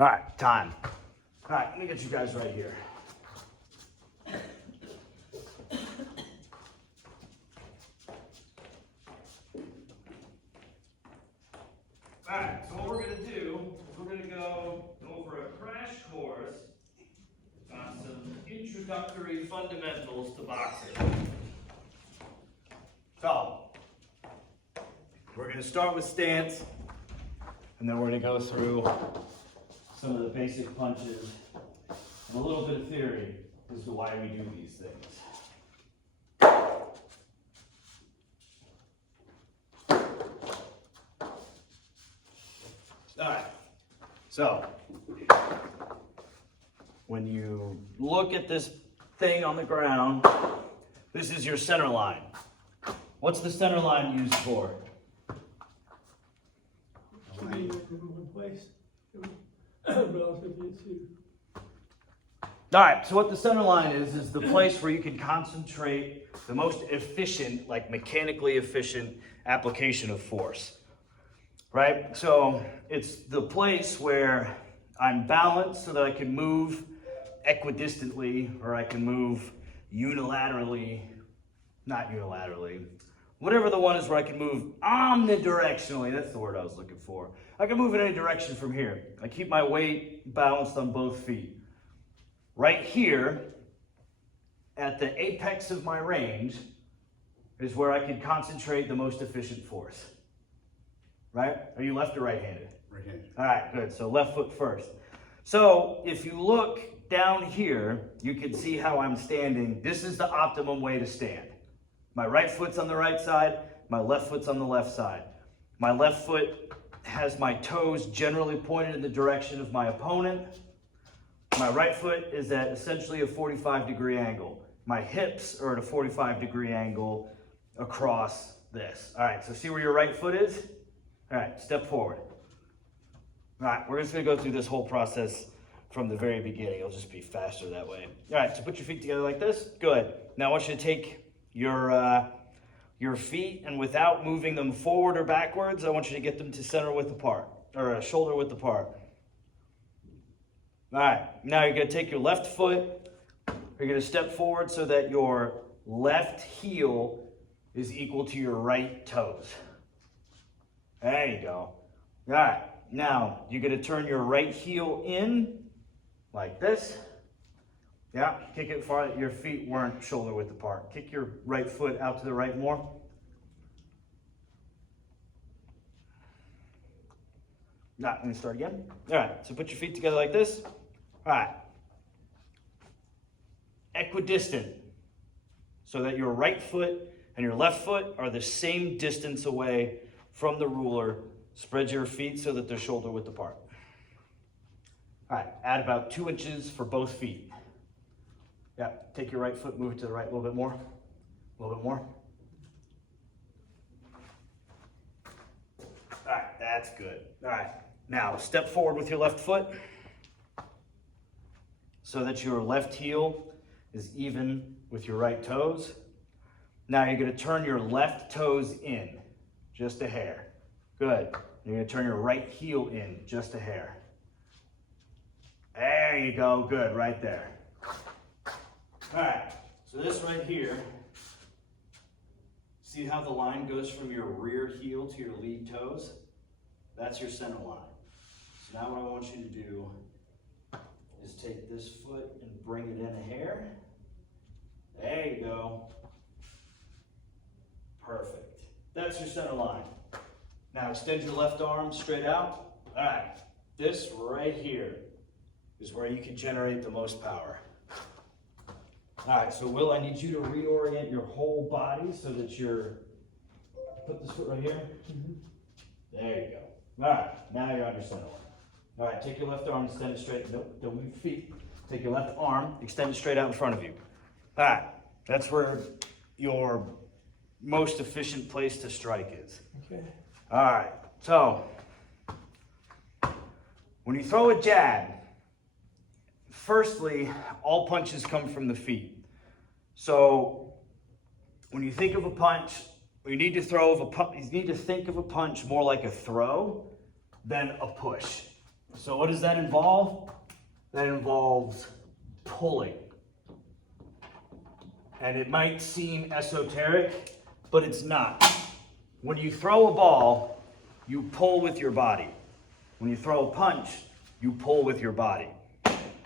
All right, time. All right, let me get you guys right here. All right, so what we're gonna do is we're gonna go over a crash course on some introductory fundamentals to boxing. So, we're gonna start with stance, and then we're gonna go through some of the basic punches and a little bit of theory as to why we do these things. All right, so when you look at this thing on the ground, this is your center line. What's the center line used for? To be in one place, relatively to. All right, so what the center line is the place where you can concentrate the most efficient, like mechanically efficient application of force, right? So it's the place where I'm balanced so that I can move equidistantly, or I can move unilaterally, not unilaterally, whatever the one is where I can move omnidirectionally. That's the word I was looking for. I can move in any direction from here. I keep my weight balanced on both feet. Right here, at the apex of my range, is where I can concentrate the most efficient force. Right? Are you left or right-handed? Right-handed. All right, good. So left foot first. So if you look down here, you can see how I'm standing. This is the optimum way to stand. My right foot's on the right side, my left foot's on the left side. My left foot has my toes generally pointed in the direction of my opponent. My right foot is at essentially a 45-degree angle. My hips are at a 45-degree angle across this. All right, so see where your right foot is? All right, step forward. All right, we're just gonna go through this whole process from the very beginning. It'll just be faster that way. All right, so put your feet together like this. Good. Now I want you to take your feet, and without moving them forward or backwards, I want you to get them to center width apart, or shoulder width apart. All right, now you're gonna take your left foot, you're gonna step forward so that your left heel is equal to your right toes. There you go. All right, now you're gonna turn your right heel in like this. Yeah, kick it far that your feet weren't shoulder width apart. Kick your right foot out to the right more. Not gonna start again. All right, so put your feet together like this. All right. Equidistant, so that your right foot and your left foot are the same distance away from the ruler. Spread your feet so that they're shoulder width apart. All right, add about 2 inches for both feet. Yeah, take your right foot, move it to the right a little bit more. A little bit more. All right, that's good. All right, now step forward with your left foot so that your left heel is even with your right toes. Now you're gonna turn your left toes in, just a hair. Good. You're gonna turn your right heel in, just a hair. There you go, good, right there. All right, so this right here, see how the line goes from your rear heel to your lead toes? That's your center line. So now what I want you to do is take this foot and bring it in a hair. There you go. Perfect. That's your center line. Now extend your left arm straight out. All right, this right here is where you can generate the most power. All right, so Will, I need you to reorient your whole body so that you're, put this foot right here. There you go. All right, now you're on your center line. All right, take your left arm, extend it straight. Nope, don't move your feet. Take your left arm, extend it straight out in front of you. All right, that's where your most efficient place to strike is. Okay. All right, so when you throw a jab, firstly, all punches come from the feet. So when you think of a punch, you need to think of a punch more like a throw than a push. So what does that involve? That involves pulling. And it might seem esoteric, but it's not. When you throw a ball, you pull with your body. When you throw a punch, you pull with your body.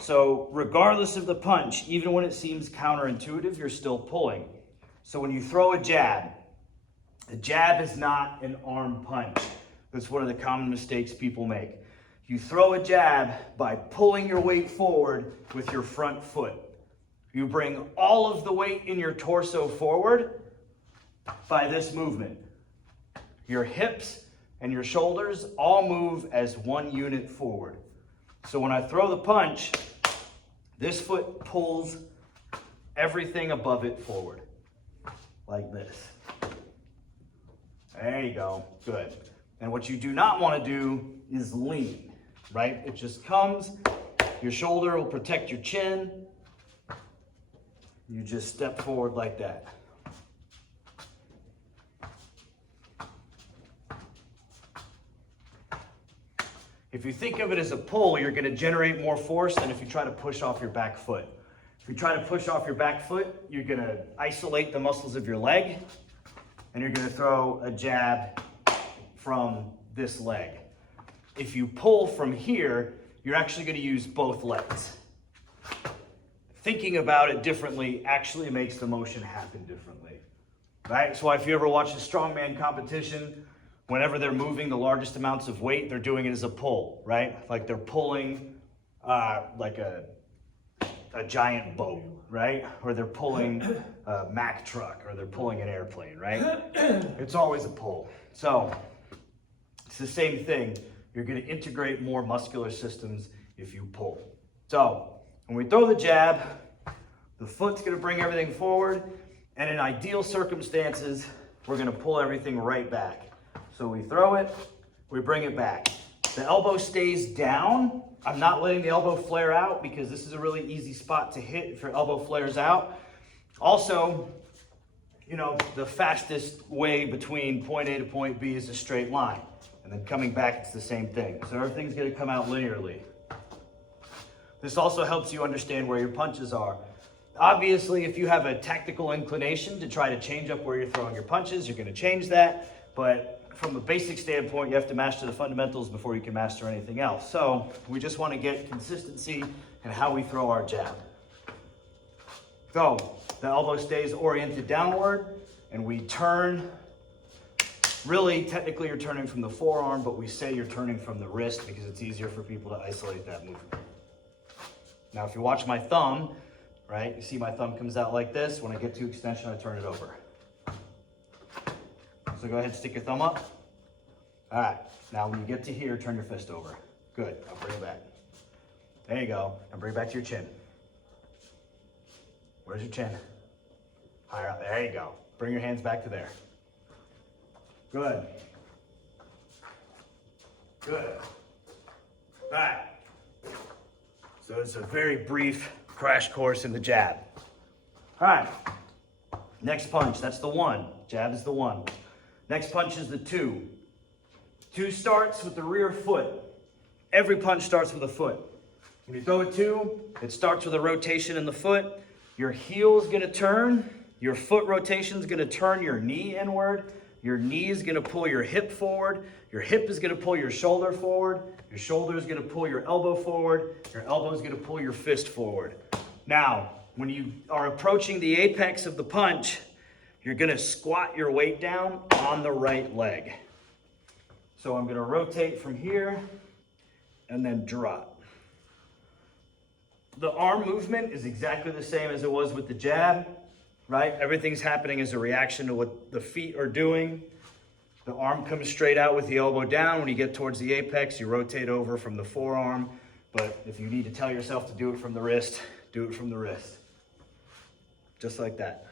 So regardless of the punch, even when it seems counterintuitive, you're still pulling. So when you throw a jab is not an arm punch. That's one of the common mistakes people make. You throw a jab by pulling your weight forward with your front foot. You bring all of the weight in your torso forward by this movement. Your hips and your shoulders all move as one unit forward. So when I throw the punch, this foot pulls everything above it forward, like this. There you go, good. And what you do not want to do is lean, right? It just comes, your shoulder will protect your chin. You just step forward like that. If you think of it as a pull, you're going to generate more force than if you try to push off your back foot. If you try to push off your back foot, you're going to isolate the muscles of your leg, and you're going to throw a jab from this leg. If you pull from here, you're actually going to use both legs. Thinking about it differently actually makes the motion happen differently, right? So if you ever watch a strongman competition, whenever they're moving the largest amounts of weight, they're doing it as a pull, right? Like they're pulling like a giant boat, right? Or they're pulling a Mack truck, or they're pulling an airplane, right? It's always a pull. So it's the same thing. You're going to integrate more muscular systems if you pull. So when we throw the jab, the foot's going to bring everything forward, and in ideal circumstances, we're going to pull everything right back. So we throw it, we bring it back. The elbow stays down. I'm not letting the elbow flare out because this is a really easy spot to hit if your elbow flares out. Also, you know, the fastest way between point A to point B is a straight line. And then coming back, it's the same thing. So everything's going to come out linearly. This also helps you understand where your punches are. Obviously, if you have a tactical inclination to try to change up where you're throwing your punches, you're going to change that. But from a basic standpoint, you have to master the fundamentals before you can master anything else. So we just want to get consistency in how we throw our jab. So the elbow stays oriented downward, and we turn. Really, technically, you're turning from the forearm, but we say you're turning from the wrist because it's easier for people to isolate that movement. Now, if you watch my thumb, right, you see my thumb comes out like this. When I get to extension, I turn it over. So go ahead and stick your thumb up. All right, now when you get to here, turn your fist over. Good, I'll bring it back. There you go, and bring it back to your chin. Where's your chin? Higher up, there you go. Bring your hands back to there. Good. Good. All right. So it's a very brief crash course in the jab. All right. Next punch, that's the one. Jab is the one. Next punch is the two. Two starts with the rear foot. Every punch starts with a foot. When you throw a two, it starts with a rotation in the foot. Your heel is going to turn. Your foot rotation is going to turn your knee inward. Your knee is going to pull your hip forward. Your hip is going to pull your shoulder forward. Your shoulder is going to pull your elbow forward. Your elbow is going to pull your fist forward. Now, when you are approaching the apex of the punch, you're going to squat your weight down on the right leg. So I'm going to rotate from here and then drop. The arm movement is exactly the same as it was with the jab, right? Everything's happening as a reaction to what the feet are doing. The arm comes straight out with the elbow down. When you get towards the apex, you rotate over from the forearm. But if you need to tell yourself to do it from the wrist, do it from the wrist. Just like that.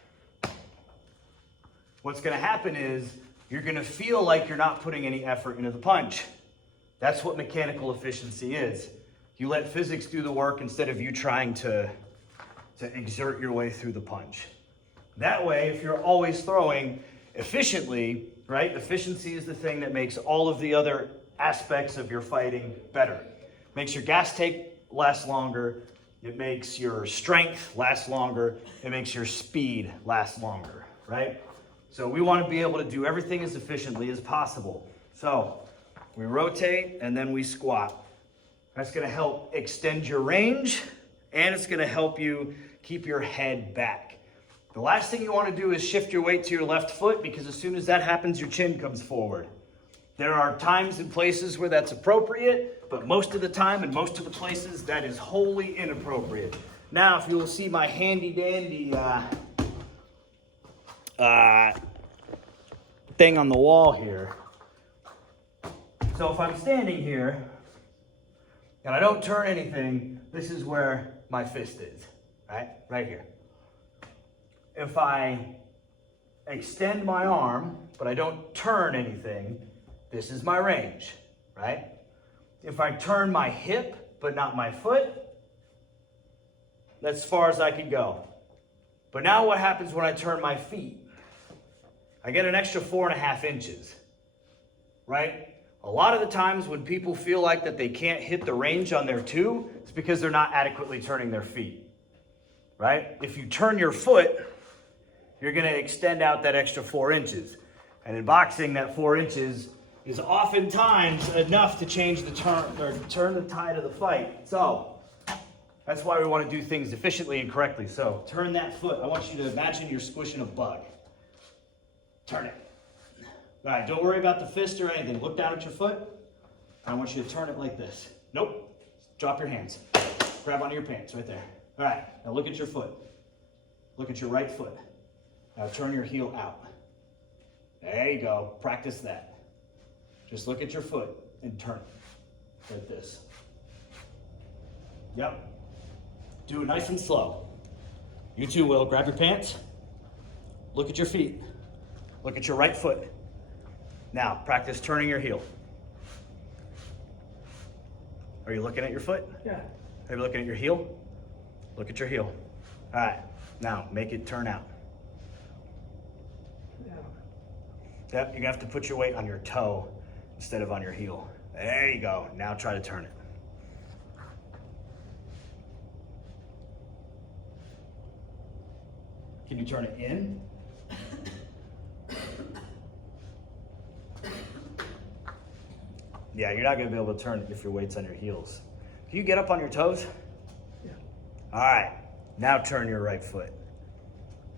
What's going to happen is you're going to feel like you're not putting any effort into the punch. That's what mechanical efficiency is. You let physics do the work instead of you trying to exert your way through the punch. That way, if you're always throwing efficiently, right? Efficiency is the thing that makes all of the other aspects of your fighting better. Makes your gas tank last longer. It makes your strength last longer. It makes your speed last longer, right? So we want to be able to do everything as efficiently as possible. So we rotate and then we squat. That's going to help extend your range, and it's going to help you keep your head back. The last thing you want to do is shift your weight to your left foot, because as soon as that happens, your chin comes forward. There are times and places where that's appropriate, but most of the time and most of the places that is wholly inappropriate. Now, if you'll see my handy dandy thing on the wall here. So if I'm standing here and I don't turn anything, this is where my fist is, right here. If I extend my arm, but I don't turn anything, this is my range, right? If I turn my hip, but not my foot, that's as far as I can go. But now what happens when I turn my feet? I get an extra 4.5 inches, right? A lot of the times when people feel like that they can't hit the range on their two, it's because they're not adequately turning their feet, right? If you turn your foot, you're gonna extend out that extra 4 inches. And in boxing, that 4 inches is oftentimes enough to change the turn the tide of the fight. So that's why we want to do things efficiently and correctly. So turn that foot. I want you to imagine you're squishing a bug. Turn it. All right, don't worry about the fist or anything. Look down at your foot. I want you to turn it like this. Nope. Drop your hands. Grab onto your pants right there. All right, now look at your foot. Look at your right foot. Now turn your heel out. There you go. Practice that. Just look at your foot and turn it like this. Yep. Do it nice and slow. You too, Will. Grab your pants. Look at your feet. Look at your right foot. Now, practice turning your heel. Are you looking at your foot? Yeah. Are you looking at your heel? Look at your heel. All right. Now, make it turn out. Yeah. Yep, you're gonna have to put your weight on your toe instead of on your heel. There you go. Now try to turn it. Can you turn it in? Yeah, you're not gonna be able to turn it if your weight's on your heels. Can you get up on your toes? Yeah. All right, now turn your right foot.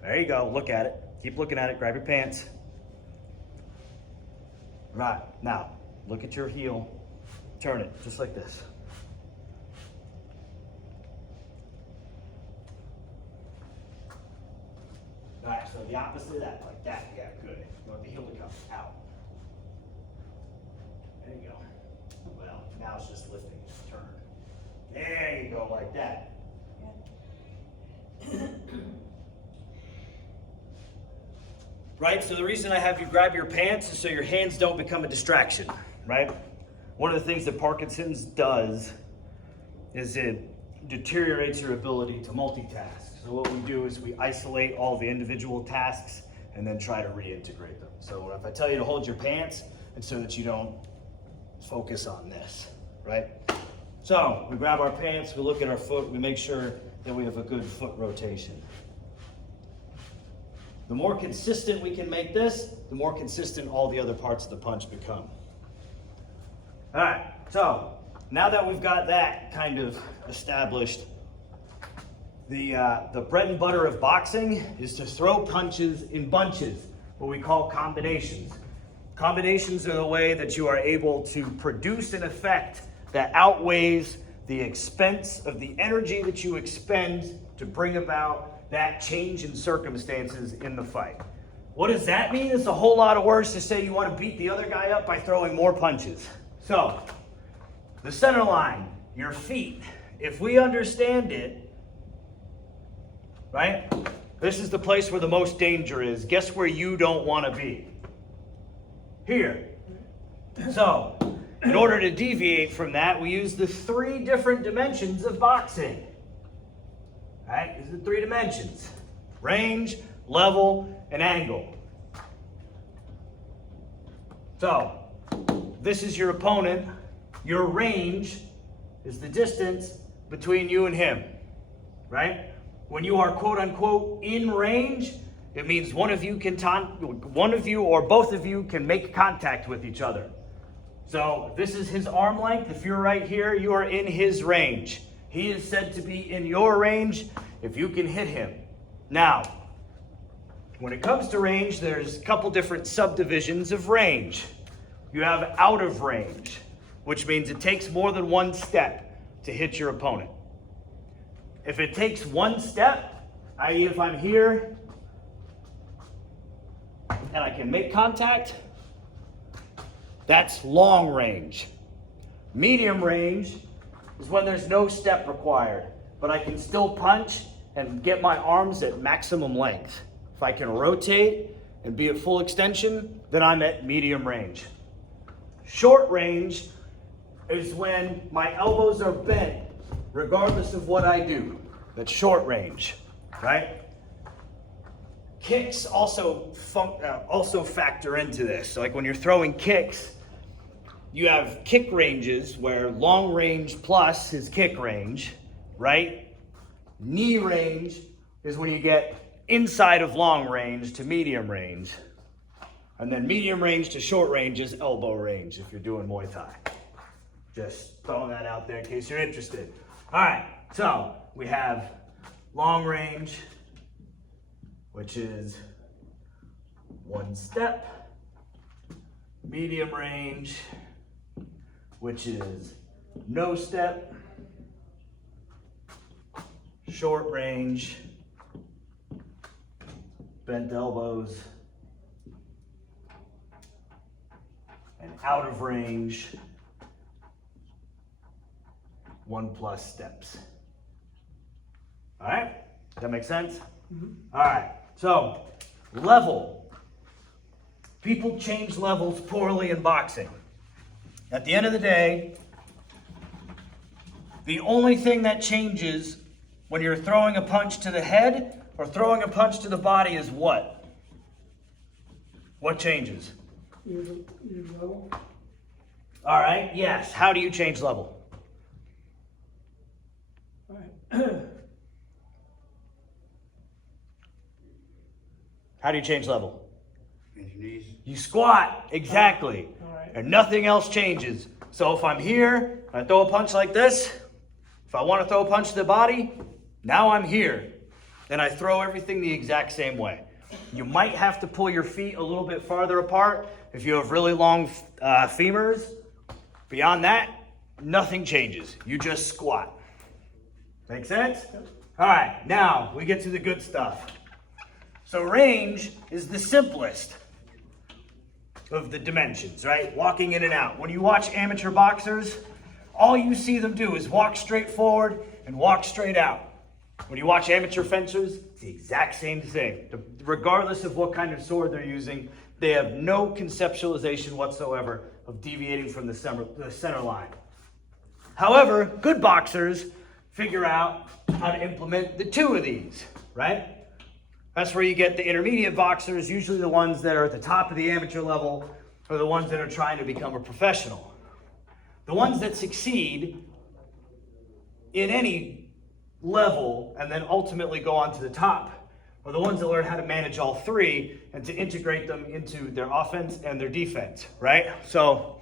There you go, look at it. Keep looking at it, grab your pants. Right, now, look at your heel. Turn it, just like this. All right, so the opposite of that, like that, yeah, good. You want the heel to come out. There you go. Well, now it's just lifting, just turn. There you go, like that. Right, so the reason I have you grab your pants is so your hands don't become a distraction, right? One of the things that Parkinson's does is it deteriorates your ability to multitask. So what we do is we isolate all the individual tasks and then try to reintegrate them. So if I tell you to hold your pants, it's so that you don't focus on this, right? So we grab our pants, we look at our foot, we make sure that we have a good foot rotation. The more consistent we can make this, the more consistent all the other parts of the punch become. All right, so now that we've got that kind of established, the bread and butter of boxing is to throw punches in bunches, what we call combinations. Combinations are the way that you are able to produce an effect that outweighs the expense of the energy that you expend to bring about that change in circumstances in the fight. What does that mean? It's a whole lot of words to say you want to beat the other guy up by throwing more punches. So, the center line, your feet, if we understand it, right? This is the place where the most danger is. Guess where you don't want to be? Here. So, in order to deviate from that, we use the 3 different dimensions of boxing. Right? These are the 3 dimensions: range, level, and angle. So, this is your opponent. Your range is the distance between you and him, right? When you are quote unquote in range, it means one of you or both of you can make contact with each other. So this is his arm length. If you're right here, you are in his range. He is said to be in your range if you can hit him. Now, when it comes to range, there's a couple different subdivisions of range. You have out of range, which means it takes more than one step to hit your opponent. If it takes one step, i.e. if I'm here and I can make contact, that's long range. Medium range is when there's no step required, but I can still punch and get my arms at maximum length. If I can rotate and be at full extension, then I'm at medium range. Short range is when my elbows are bent, regardless of what I do. That's short range, right? Kicks also factor into this. So like when you're throwing kicks, you have kick ranges where long range plus is kick range, right? Knee range is when you get inside of long range to medium range. And then medium range to short range is elbow range if you're doing Muay Thai. Just throwing that out there in case you're interested. All right, so we have long range, which is one step. Medium range, which is no step. Short range, bent elbows, and out of range, 1+ steps. All right, that makes sense? Mm-hmm. All right, so level. People change levels poorly in boxing. At the end of the day, the only thing that changes when you're throwing a punch to the head or throwing a punch to the body is what? What changes? Your level. All right, yes. How do you change level? All right. How do you change level? Bend your knees. You squat, exactly. All right. And nothing else changes. So if I'm here, I throw a punch like this. If I want to throw a punch to the body, now I'm here. And I throw everything the exact same way. You might have to pull your feet a little bit farther apart if you have really long femurs. Beyond that, nothing changes. You just squat. Make sense? All right, now we get to the good stuff. So range is the simplest of the dimensions, right? Walking in and out. When you watch amateur boxers, all you see them do is walk straight forward and walk straight out. When you watch amateur fencers, it's the exact same thing. Regardless of what kind of sword they're using, they have no conceptualization whatsoever of deviating from the center line. However, good boxers figure out how to implement the two of these, right? That's where you get the intermediate boxers, usually the ones that are at the top of the amateur level, or the ones that are trying to become a professional. The ones that succeed in any level and then ultimately go on to the top are the ones that learn how to manage all three and to integrate them into their offense and their defense, right? So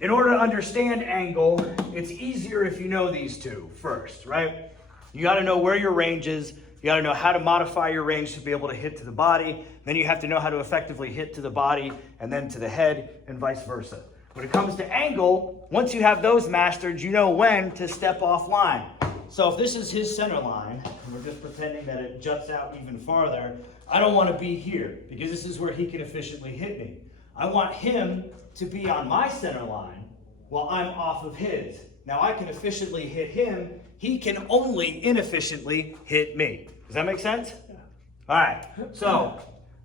in order to understand angle, it's easier if you know these two first, right? You got to know where your range is. You got to know how to modify your range to be able to hit to the body. Then you have to know how to effectively hit to the body and then to the head and vice versa. When it comes to angle, once you have those mastered, you know when to step off line. So if this is his center line, and we're just pretending that it juts out even farther, I don't want to be here because this is where he can efficiently hit me. I want him to be on my center line while I'm off of his. Now I can efficiently hit him. He can only inefficiently hit me. Does that make sense? Yeah. All right. So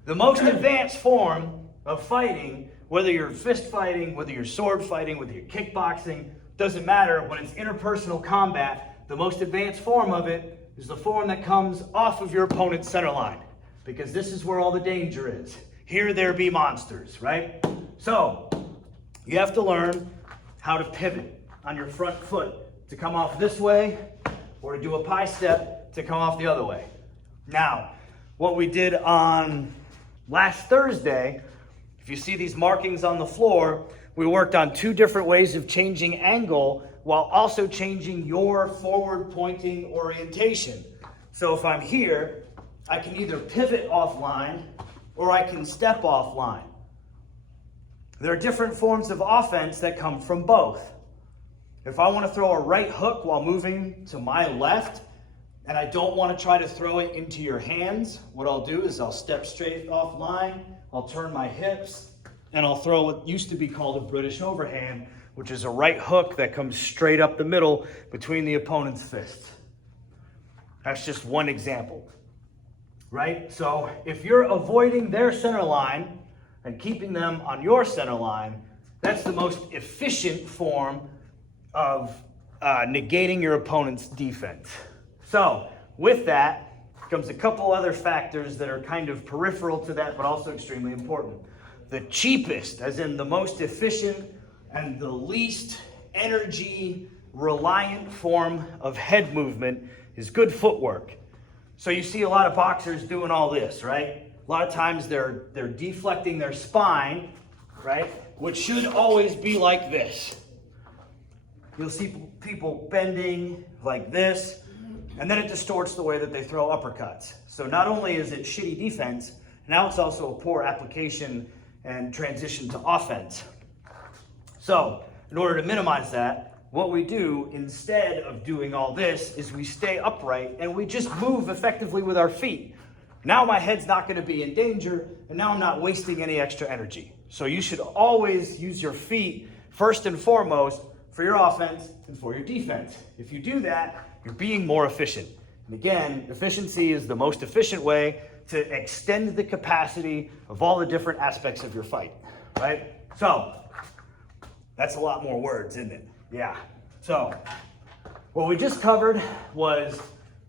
the most advanced form of fighting, whether you're fist fighting, whether you're sword fighting, whether you're kickboxing, doesn't matter. When it's interpersonal combat, the most advanced form of it is the form that comes off of your opponent's center line, because this is where all the danger is. Here there be monsters, right? So you have to learn how to pivot. on your front foot to come off this way, or to do a pie step to come off the other way. Now, what we did on last Thursday, if you see these markings on the floor, we worked on 2 different ways of changing angle while also changing your forward pointing orientation. So if I'm here, I can either pivot offline or I can step offline. There are different forms of offense that come from both. If I want to throw a right hook while moving to my left, and I don't want to try to throw it into your hands, what I'll do is I'll step straight offline, I'll turn my hips, and I'll throw what used to be called a British overhand, which is a right hook that comes straight up the middle between the opponent's fists. That's just one example, right? So if you're avoiding their center line and keeping them on your center line, that's the most efficient form of negating your opponent's defense. So with that comes a couple other factors that are kind of peripheral to that, but also extremely important. The cheapest, as in the most efficient and the least energy reliant form of head movement, is good footwork. So you see a lot of boxers doing all this, right? A lot of times they're deflecting their spine, right? Which should always be like this. You'll see people bending like this, and then it distorts the way that they throw uppercuts. So not only is it shitty defense, now it's also a poor application and transition to offense. So in order to minimize that, what we do instead of doing all this is we stay upright and we just move effectively with our feet. Now my head's not going to be in danger, and now I'm not wasting any extra energy. So you should always use your feet first and foremost for your offense and for your defense. If you do that, you're being more efficient. And again, efficiency is the most efficient way to extend the capacity of all the different aspects of your fight, right? So that's a lot more words, isn't it? Yeah. So what we just covered was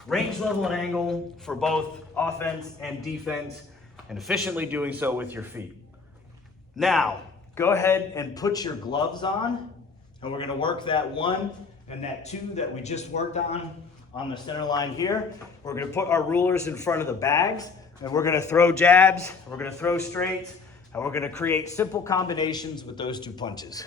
range, level, and angle for both offense and defense, and efficiently doing so with your feet. Now, go ahead and put your gloves on, and we're going to work that 1 and that 2 that we just worked on the center line here. We're going to put our rulers in front of the bags, and we're going to throw jabs, we're going to throw straights, and we're going to create simple combinations with those 2 punches.